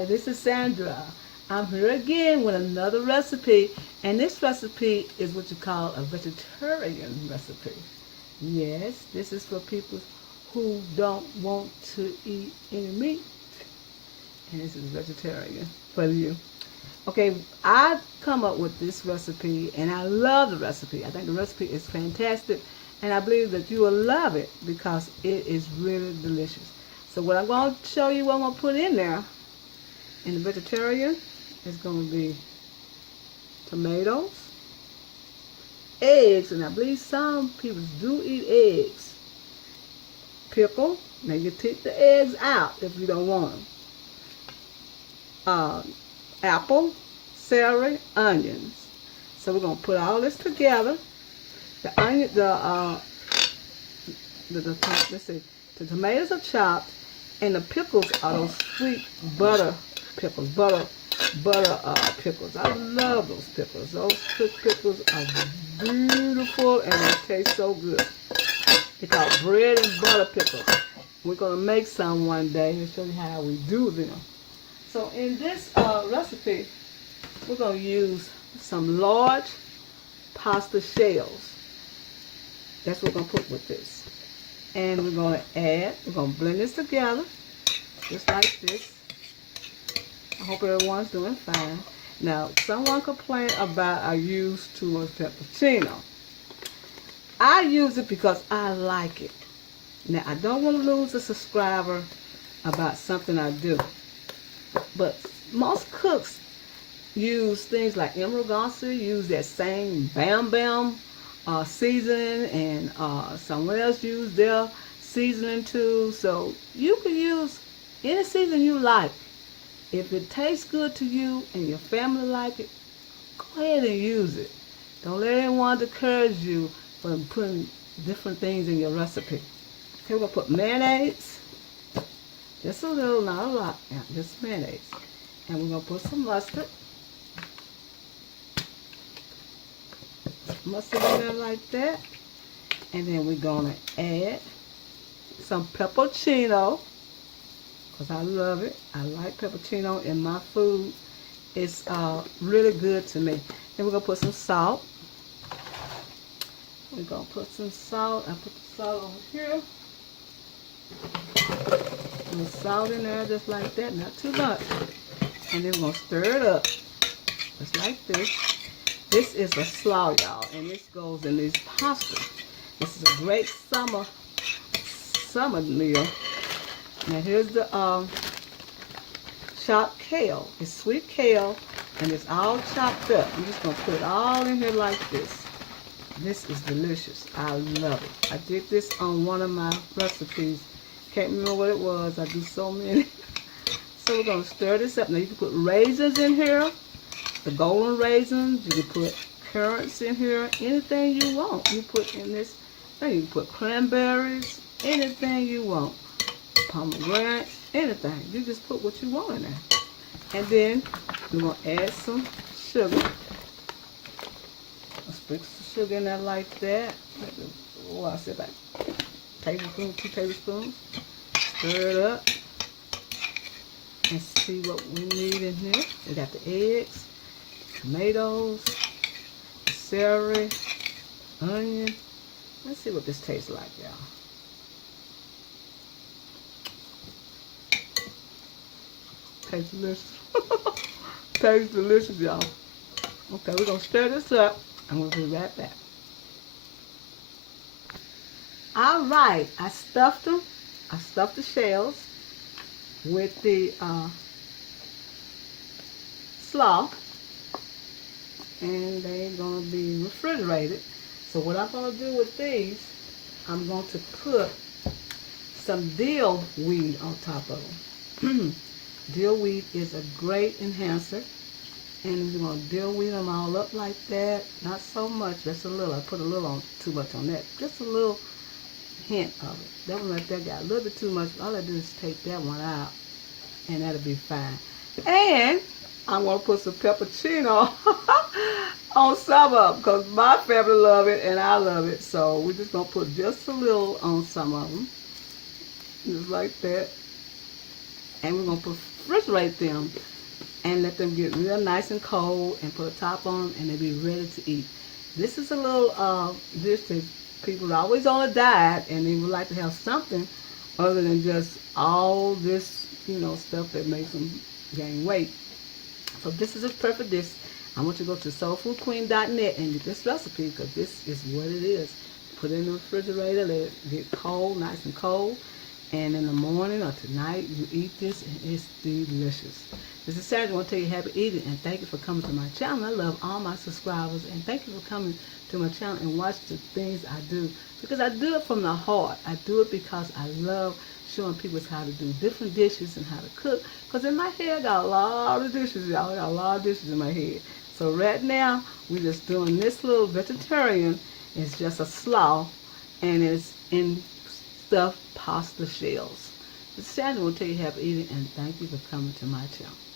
Hi, this is Sandra. I'm here again with another recipe, and this recipe is what you call a vegetarian recipe. Yes, this is for people who don't want to eat any meat, and this is vegetarian for you. Okay, I come up with this recipe, and I love the recipe. I think the recipe is fantastic, and I believe that you will love it because it is really delicious. So what I'm going to show you what I'm going to put in there in the vegetarian is going to be tomatoes, eggs, and I believe some people do eat eggs. Pickle. Now you take the eggs out if you don't want them. Apple, celery, onions. So we're going to put all this together. The onion, let's see, the tomatoes are chopped, and the pickles are those sweet butter pickles, butter pickles. I love those pickles. Those pickles are beautiful and they taste so good. They're called bread and butter pickles. We're going to make some one day and show you how we do them. So in this recipe, we're going to use some large pasta shells. That's what we're going to put with this. And we're going to blend this together, just like this. I hope everyone's doing fine. Now, someone complained about I use too much pepperino. I use it because I like it. Now, I don't want to lose a subscriber about something I do. But most cooks use things like Emerald Garcia, use that same Bam Bam seasoning, and someone else use their seasoning too. So you can use any season you like. If it tastes good to you and your family like it, go ahead and use it. Don't let anyone discourage you from putting different things in your recipe. Okay, we're going to put mayonnaise. Just a little, not a lot. Yeah, just mayonnaise. And we're going to put some mustard. Mustard in there like that. And then we're going to add some pepperino. Because I love it. I like pepperino in my food. It's really good to me. Then we're going to put some salt. We're going to put some salt. I put the salt over here. And salt in there just like that, not too much. And then we're going to stir it up. Just like this. This is a slaw, y'all. And this goes in these pastas. This is a great summer meal. Now here's the chopped kale. It's sweet kale, and it's all chopped up. I'm just going to put it all in here like this. This is delicious. I love it. I did this on one of my recipes. Can't remember what it was. I do so many. So we're going to stir this up. Now you can put raisins in here. The golden raisins. You can put currants in here. Anything you want. You put in this. Now you can put cranberries. Anything you want. Pomegranate, anything. You just put what you want in there. And then we're going to add some sugar. I'll sprinkle some sugar in there like that. Oh, I said like tablespoon, 2 tablespoons. Stir it up. And see what we need in here. We got the eggs, tomatoes, celery, onion. Let's see what this tastes like, y'all. Tastes delicious. Tastes delicious, y'all. Okay, we're going to stir this up, and we'll be right back. All right, I stuffed them. I stuffed the shells with the slaw, and they're going to be refrigerated. So what I'm going to do with these, I'm going to put some dill weed on top of them. Dill weed is a great enhancer, and we're going to dill weed them all up like that. Not so much, just a little. I put a little on, too much on that. Just a little hint of it. That one right there got a little bit too much. All I do is take that one out, and that'll be fine. And I'm going to put some pepperino on some of them, because my family love it, and I love it. So we're just going to put just a little on some of them. Just like that. And we're going to put refrigerate them and let them get real nice and cold and put a top on them and they be ready to eat. This is a little dish that people are always on a diet and they would like to have something other than just all this, stuff that makes them gain weight. So this is a perfect dish. I want you to go to soulfoodqueen.net and get this recipe because this is what it is. Put it in the refrigerator, let it get cold, nice and cold. And in the morning or tonight, you eat this and it's delicious. This is Sarah. I want to tell you happy eating and thank you for coming to my channel. I love all my subscribers and thank you for coming to my channel and watch the things I do. Because I do it from the heart. I do it because I love showing people how to do different dishes and how to cook. Because in my head, I got a lot of dishes, y'all. I got a lot of dishes in my head. So right now, we're just doing this little vegetarian. It's just a slaw, and it's in stuffed pasta shells. This Sandra will tell you happy eating, and thank you for coming to my channel.